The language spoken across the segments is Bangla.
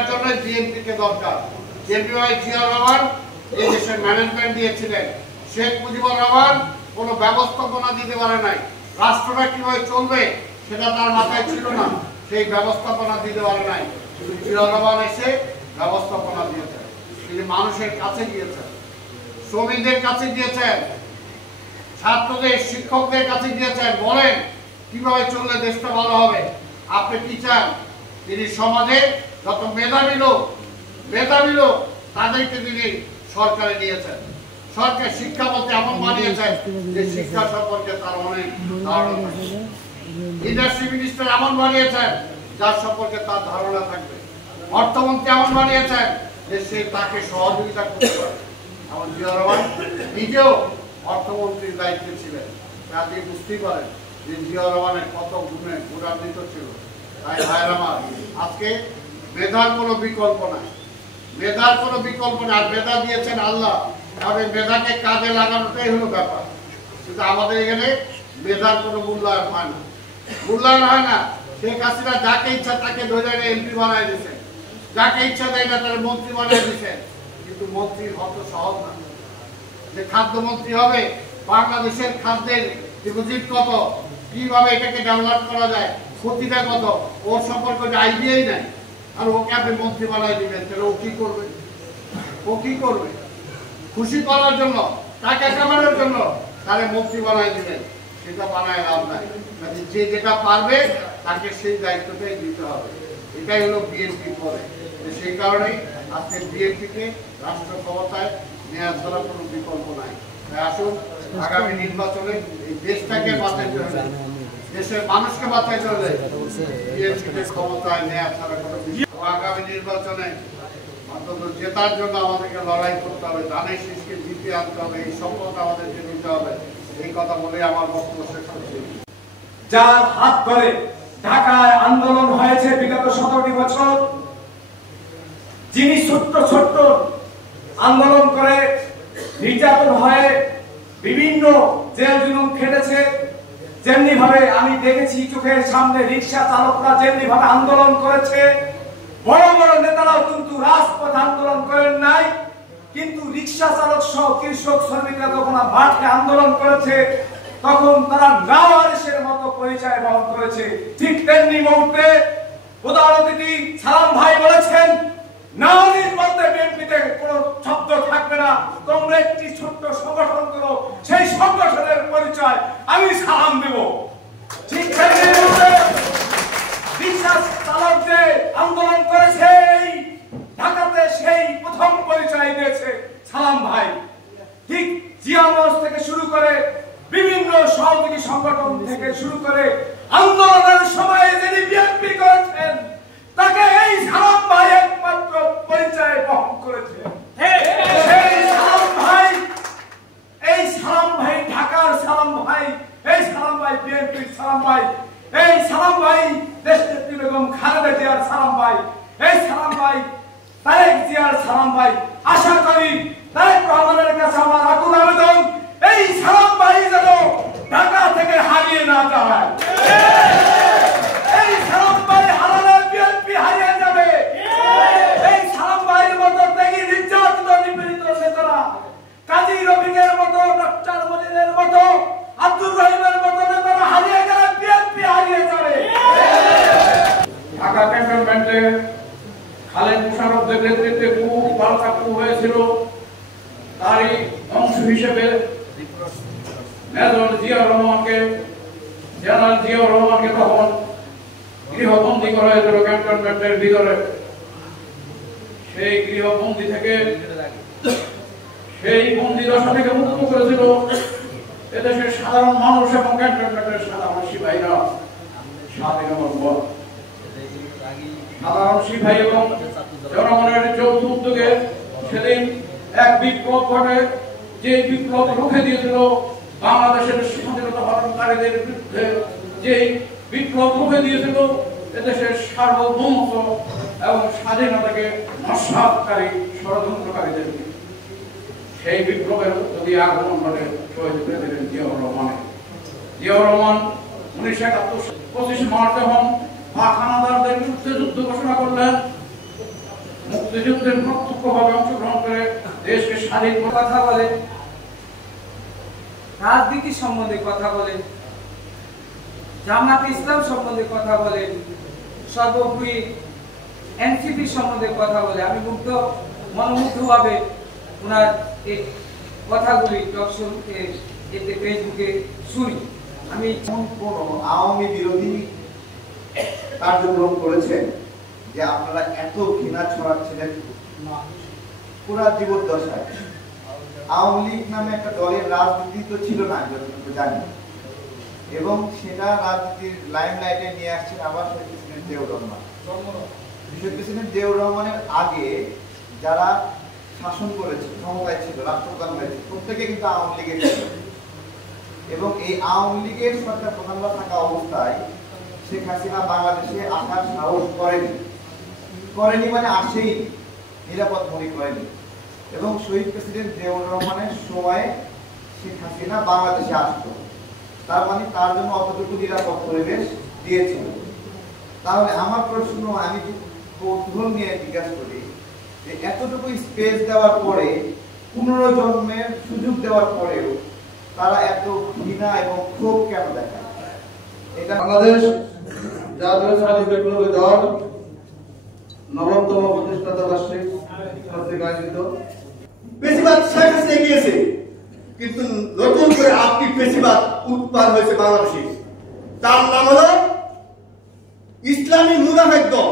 এটার জন্য বিএনপি কে দরকার। বিএনপি ভাই জিয়া রহমান এই দেশের ম্যানেজমেন্ট দিয়েছিলেন, শেখ মুজিবুর রহমান কোনো ব্যবস্থাপনা দিতে পারে নাই, রাষ্ট্রটা কিভাবে চলবে সেটা তার মাথায় ছিল না, সেই ব্যবস্থাপনা দিতে পারে নাই। কিন্তু জিয়া রহমান এসে ব্যবস্থাপনা দিয়েছেন, তিনি মানুষের কাছে গিয়েছেন, শ্রমিকদের কাছে গিয়েছেন, ছাত্রদের শিক্ষকদের কাছে গিয়েছেন, বলেন কিভাবে চললে দেশটা ভালো হবে, আপনি কি চান। তিনি সমাজে যত মেধাবী লোক তাদেরকে তিনি সরকারে নিয়েছেন। সরকার শিক্ষা বলতে এমন বানিয়েছেন যে শিক্ষা সম্পর্কে তার অনেক ধারণা থাকবে। ইন্ডাস্ট্রি মিনিস্টার এমন বানিয়েছেন যার সম্পর্কে তার ধারণা থাকবে। অর্থমন্ত্রী এমন বানিয়েছেন যে সে তাকে সহযোগিতা করতে পারে। এমন জিয়া রহমান নিজেও অর্থমন্ত্রীর দায়িত্বে ছিলেন, আপনি বুঝতেই পারেন যে জিয়া রহমানের কত গুণে গুণান্বিত ছিল। তাই ভাইয়ের আমার, আজকে মেধার কোনো বিকল্প নাই, মেধার কোনো বিকল্প নাই। আর মেধা দিয়েছেন আল্লাহ, তাহলে মেধাকে কাজে লাগানোটাই হলো ব্যাপার। কিন্তু আমাদের এখানে মেধার কোনো মূল্যায়ন হয় না, মূল্যায়ন হয় না। শেখ হাসিনা যাকে ইচ্ছা তাকে ধরে এমপি বানায় দিচ্ছেন, যাকে ইচ্ছা দেয় না তার মন্ত্রী বানিয়ে দিচ্ছেন। কিন্তু মন্ত্রী হত সহজ না। যে খাদ্যমন্ত্রী হবে, বাংলাদেশের খাদ্যের ডিপোজিট কত, কিভাবে এটাকে ডেভেলপ করা যায়, ক্ষতিটা কত, ওর সম্পর্কে আইডিয়াই নাই। আর ওকে আপনি মন্ত্রী বানায় দিবেন, তাহলে ও কি করবে? ও কি করবে? খুশি করার জন্য, টাকা কামানোর জন্য তারে মন্ত্রী বানায় দিবেন, সেটা বানায় লাভ নাই। যে যেটা পারবে তাকে সেই দায়িত্বটাই দিতে হবে। এটাই হলো বিএনপি করে। সেই কারণেই আজকে বিএনপিকে রাষ্ট্র ক্ষমতায় নেওয়া ছাড়া কোনো বিকল্প নাই। তাই আসুন, আগামী নির্বাচনে এই দেশটাকে বাঁচাইতে হলে, দেশের মানুষকে বাঁচাইতে হলে বিএনপিকে ক্ষমতায় নেওয়া ছাড়া কোনো আগামী নির্বাচনে অন্তত জেতার জন্য আমাদেরকে লড়াই করতে হবে, ধানের শীষকে জিতে আনতে হবে, এই শপথ আমাদেরকে নিতে হবে। এই কথা বলে আমার বক্তব্য শেষ করছি। যার হাত ধরে ঢাকায় আন্দোলন হয়েছে বিগত 17টি বছর, যিনি ছোট্ট আন্দোলন করে নির্যাতন হয়ে বিভিন্ন জেল জুলুম খেটেছে, যেমনি ভাবে আমি দেখেছি চোখের সামনে রিক্সা চালকরা যেমনি ভাবে আন্দোলন করেছে, বড় বড় নেতারাও কিন্তু রাজপথ আন্দোলন করেন নাই। কিন্তু রিক্সা চালক সহ কৃষক শ্রমিকরা যখন মাঠে আন্দোলন করেছে তখন তারা নাওয়ারিসের মতো পরিচয় বহন করেছে। ঠিক তেমনি মুহূর্তে প্রধান অতিথি সালাম ভাই বলেছেন, নাওয়ারিস বলতে বিএনপিতে কোনো শব্দ থাকবে না, তোমরা একটি ছোট্ট সংগঠন করো, সেই সংগঠনের পরিচয় আমি সালাম দেব। ঠিক তেমনি মুহূর্তে রিক্সা চালক যে আন্দোলন করেছে ঢাকাতে, সেই প্রথম পরিচয় দিয়েছে সালাম ভাই। ঠিক জিয়ামস থেকে শুরু করে বিভিন্ন সহযোগী সংগঠন থেকে শুরু করে আন্দোলনের সময় যিনি বিএনপি করেছেন তাকে এই সালাম ভাই একমাত্র পরিচয় বহন করেছে। সেই সালাম ভাই ঢাকার সালাম ভাই, এই সালাম ভাই বিএনপির সালাম ভাই, এই সালাম ভাই দেশনেত্রী বেগম খালেদা জিয়ার সালাম ভাই, এই সালাম ভাই তারেক জিয়ার সালাম ভাই। আশা করি তারেক রহমানের কাছে আমার আকুল আবেদন, এই সালাম ভাই যেন ঢাকা থেকে হারিয়ে না যায়। এই সালাম ভাই হারালে বিএনপি হারিয়ে যাবে। এই সালাম ভাইয়ের মতো ত্যাগী নির্যাতিত নিপীড়িত নেতারা, কাজী রফিকের মতো, ডক্টর মনিরের মতো, আব্দুর রহিমের মতো নেতারা হারিয়ে গেলে বিএনপি হারিয়ে যাবে। ঢাকা ক্যান্টনমেন্টে খালেদ মোশাররফের নেতৃত্বে খুব পাল্টা হয়েছিল। তারই অংশ হিসেবে মেজর জিয়া রহমানকে, জেনারেল জিয়া রহমানকে তখন গৃহবন্দী করা হয়েছিল ক্যান্টনমেন্টের ভিতরে। সেই গৃহবন্দী থেকে, সেই বন্দী দশা থেকে মুক্ত করেছিল এদেশের সাধারণ মানুষ এবং ক্যান্টনমেন্টের সাধারণ সিপাহীরা। সাধারণ সিপাহী এবং জনগণের যৌথ উদ্যোগে সেদিন এক বিপ্লব ঘটে, যে বিপ্লব রুখে দিয়েছিল বাংলাদেশের স্বাধীনতা হরণকারীদের বিরুদ্ধে, যে বিপ্লব রুখে দিয়েছিল এদেশের সার্বভৌমত্ব এবং স্বাধীনতাকে নস্যাৎকারী ষড়যন্ত্রকারীদের। সেই বিপ্লবের যদি আগমন ঘটে শহীদ প্রেসিডেন্ট জিয়াউর রহমানের। জিয়াউর রহমান 1971 25 মার্চ যখন পাক হানাদারদের বিরুদ্ধে যুদ্ধ ঘোষণা করলেন, মুক্তিযুদ্ধের প্রত্যক্ষভাবে অংশগ্রহণ করে দেশকে স্বাধীন কথা বলে, রাজনীতি সম্বন্ধে কথা বলে, জামাত ইসলাম সম্বন্ধে কথা বলে, সর্বোপরি এনসিপি সম্বন্ধে কথা বলে। আমি মনোমুগ্ধভাবে ওনার এই কথাগুলি টকশোতে এতে ফেসবুকে শুনি। আমি কোন আওয়ামী বিরোধী কার্যক্রম করেছেন যে আপনারা এত ঘৃণা ছড়াচ্ছিলেন পুরা জীবদ্দশায়? আওয়ামী লীগ নামে একটা দলের রাজনীতি তো ছিল না যতটুকু জানি, এবং সেটা রাজনীতির লাইমলাইটে নিয়ে আসছেন আবার শহীদ প্রেসিডেন্ট জিয়াউর রহমান। শহীদ প্রেসিডেন্ট জিয়াউর রহমানের আগে যারা শাসন করেছে, ক্ষমতায় ছিল, রাষ্ট্রপ্রধান হয়েছে, প্রত্যেকে কিন্তু আওয়ামী লীগের ছিল। এবং এই আওয়ামী লীগের সরকার প্রধানরা থাকা অবস্থায় শেখ হাসিনা বাংলাদেশে আসার সাহস করেনি মানে আসেই, নিরাপদ মনে করেনি। এবং শহীদ প্রেসিডেন্ট জিয়াউর রহমানের সময়ে শেখ হাসিনা বাংলাদেশে আসতো, তার মানে তার জন্য অতটুকু নিরাপদ পরিবেশ দিয়েছিল। তাহলে আমার প্রশ্ন, আমি কৌতূহল নিয়ে জিজ্ঞাসা করি যে এতটুকু স্পেস দেওয়ার পরে, পুনর্জন্মের সুযোগ দেওয়ার পরেও তারা এত ঘৃণা এবং ক্ষোভ কেন দেখায়? এটা বাংলাদেশ জাতীয়তাবাদী বিপ্লবী দল ৯তম প্রতিষ্ঠাতা বার্ষিক কর্তৃক আয়োজিত। পেশিবাদ শেখ হাসিনা গিয়েছে, কিন্তু নতুন করে আপনি পেশিবাদ উৎপাদ হয়েছে বাংলাদেশে। তার নাম হলো ইসলামী মুনাফেক দল।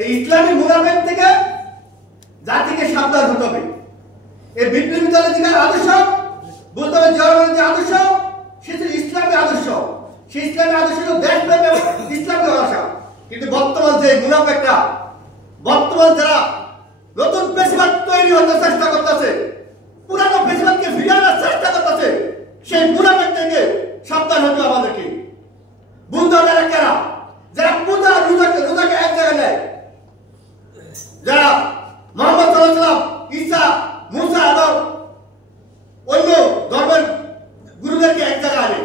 এই ইসলামী মুনাফেক থেকে জাতিকে সাবধান হতে হবে। এই বিপ্লবী দলের দিকে আদর্শ বলতে হবে, জওয়ানের যে আদর্শ সেটা ইসলামী আদর্শ। সেই ইসলামী আদর্শ হলো দেশপ্রেম এবং ইসলামী আদর্শ। কিন্তু বর্তমান যে মুনাফেকরা, বর্তমান যারা নতুন পেশিবাদ তৈরি হতে চেষ্টা করতেছে, পুরানো পেশিবাদকে ফিরিয়ে আনার চেষ্টা করতেছে, সেই মুনাফেক থেকে সাবধান হতে আমাদেরকে। বুঝতে হবে কারা, যারা পূজা রোজাকে এক জায়গায় নেয়, যারা মোহাম্মদ সাল্লাল্লাহু আলাইহি ওয়াসাল্লাম, ঈসা, মুসা এবং অন্য ধর্মের গুরুদেরকে এক জায়গায় আনে,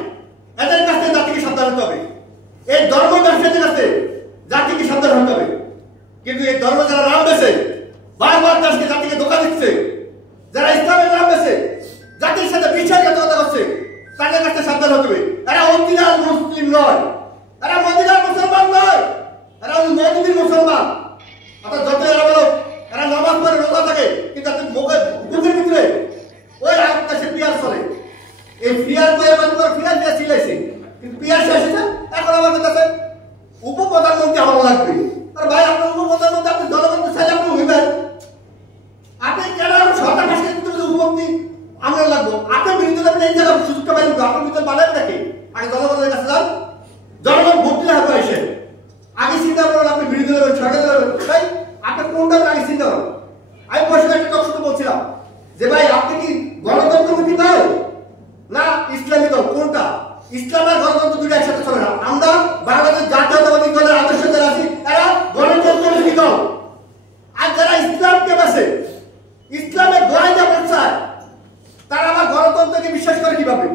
এদের কাছ থেকে জাতিকে সাবধান হতে হবে। এই ধর্ম ব্যবসায়ীদের কাছে জাতিকে সাবধান হতে হবে। কিন্তু এই ধর্ম যারা নাম বেছে বারবার জাতিকে ধোঁকা দিচ্ছে, যারা ইসলামের নাম বেছে জাতির সাথে বিশ্বাসঘাতকতা করছে, তাদের কাছে সাবধান হতে হবে। এরা অরিজিনাল মুসলিম নয়, এরা মদিনার মুসলমান নয়, এরা মদিনার মুসলমান। অর্থাৎ যত এরা বলো এরা নামাজ পড়ে, রোজা থাকে, কিন্তু তাদের মুখের ভিতরে ওই আকাশে পিয়ার চলে। এই পিয়ার পিয়ার দিয়ে ছিলেছে, কিন্তু পিয়ার শেষ হয়েছে। এখন আমার কাছে উপপ্রধানমন্ত্রী আমার লাগবে। আর ভাই, আপনার উপপ্রধানমন্ত্রী আপনি জনগণকে চাইলে আপনি হইবেন। আপনি কেন সরকার ভাষা উপমন্ত্রী আমরা লাগবো? আপনি বিরোধী দলের এই জায়গায় সুযোগটা পাইলেন, আপনার ভিতরে বানাবে নাকি? আগে জনগণের কাছে যান, জনগণ ভোট দিলে হবে এসে আগে চিন্তা করেন আপনি বিরোধী দলের সরকার দলের। ভাই, আপনার কোনটা আগে চিন্তা করেন। আমি বসে একটা টক বলছিলাম যে ভাই, আপনি কি গণতন্ত্রমুখী দল না ইসলামী দল? কোনটা? ইসলাম আর গণতন্ত্র দুটো একসাথে চলে না। আমরা বাংলাদেশ জাতীয়তাবাদী দলের আদর্শ যারা আছি, এরা গণতন্ত্রমুখী দল। আর যারা ইসলামকে বাসে, ইসলামের দোয়াইটা পড়ছায়, তারা আবার গণতন্ত্রকে বিশ্বাস করে কিভাবে?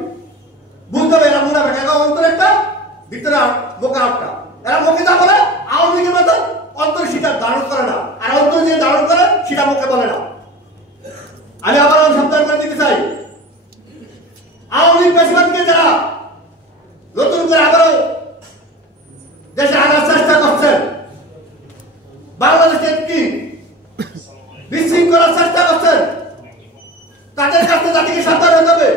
বুঝতে হবে এরা মুনাফেক। এরা অন্তর একটা, ভিতরে বোকা একটা। এরা মুখে যা বলে আওয়ামী লীগের মতো, অন্তর সেটা ধারণ করে না। আর অন্তর যে ধারণ করে সেটা মুখে বলে না। আমি আবারও সাবধান করে দিতে চাই, আওয়ামী লীগ পেশিবাদকে যারা নতুন করে আবারও দেশে আনার চেষ্টা করছেন, বাংলাদেশের কি বিশৃঙ্খলার চেষ্টা করছেন, তাদের কাছে জাতিকে সাবধান হতে হবে।